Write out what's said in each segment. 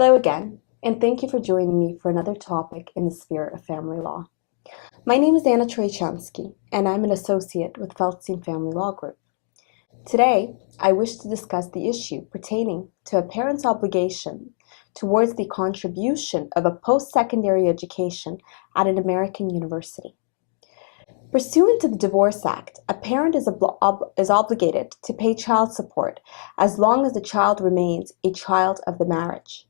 Hello again, and thank you for joining me for another topic in the sphere of family law. My name is Anna Troitschanski, and I'm an associate with Feldstein Family Law Group. Today, I wish to discuss the issue pertaining to a parent's obligation towards the contribution of a post-secondary education at an American university. Pursuant to the Divorce Act, a parent is obligated to pay child support as long as the child remains a child of the marriage.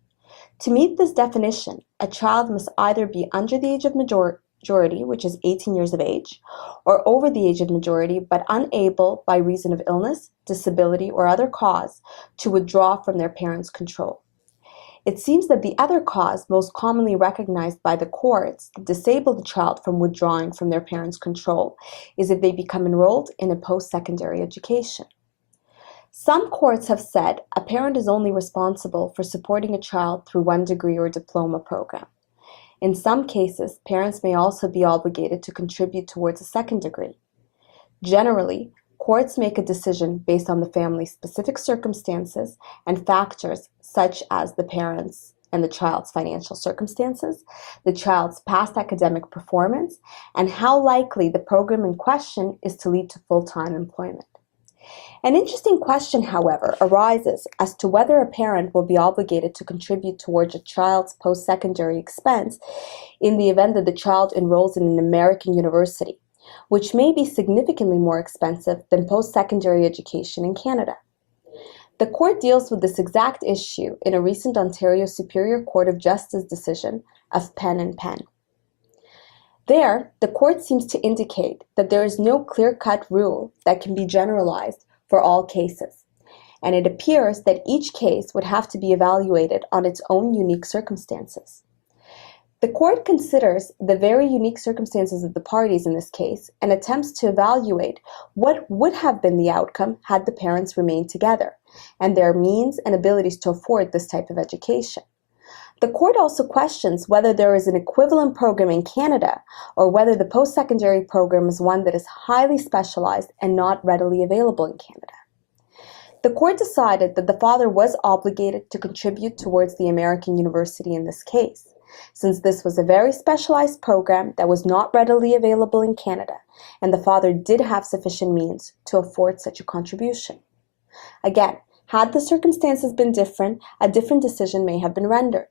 To meet this definition, a child must either be under the age of majority, which is 18 years of age, or over the age of majority, but unable, by reason of illness, disability, or other cause, to withdraw from their parents' control. It seems that the other cause most commonly recognized by the courts that disable the child from withdrawing from their parents' control is if they become enrolled in a post-secondary education. Some courts have said a parent is only responsible for supporting a child through one degree or diploma program. In some cases, parents may also be obligated to contribute towards a second degree. Generally, courts make a decision based on the family's specific circumstances and factors such as the parents and the child's financial circumstances, the child's past academic performance, and how likely the program in question is to lead to full-time employment. An interesting question, however, arises as to whether a parent will be obligated to contribute towards a child's post-secondary expense in the event that the child enrolls in an American university, which may be significantly more expensive than post-secondary education in Canada. The court deals with this exact issue in a recent Ontario Superior Court of Justice decision of Penn and Penn. There, the court seems to indicate that there is no clear-cut rule that can be generalized for all cases, and it appears that each case would have to be evaluated on its own unique circumstances. The court considers the very unique circumstances of the parties in this case and attempts to evaluate what would have been the outcome had the parents remained together, and their means and abilities to afford this type of education. The court also questions whether there is an equivalent program in Canada or whether the post-secondary program is one that is highly specialized and not readily available in Canada. The court decided that the father was obligated to contribute towards the American university in this case, since this was a very specialized program that was not readily available in Canada, and the father did have sufficient means to afford such a contribution. Again, had the circumstances been different, a different decision may have been rendered.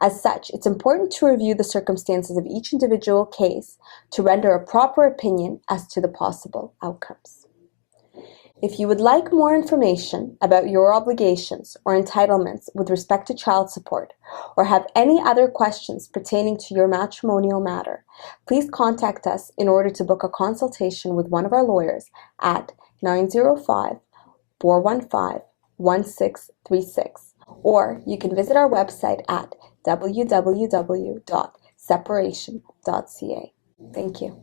As such, it's important to review the circumstances of each individual case to render a proper opinion as to the possible outcomes. If you would like more information about your obligations or entitlements with respect to child support, or have any other questions pertaining to your matrimonial matter, please contact us in order to book a consultation with one of our lawyers at 905-415-1636, or you can visit our website at www.separation.ca. Thank you.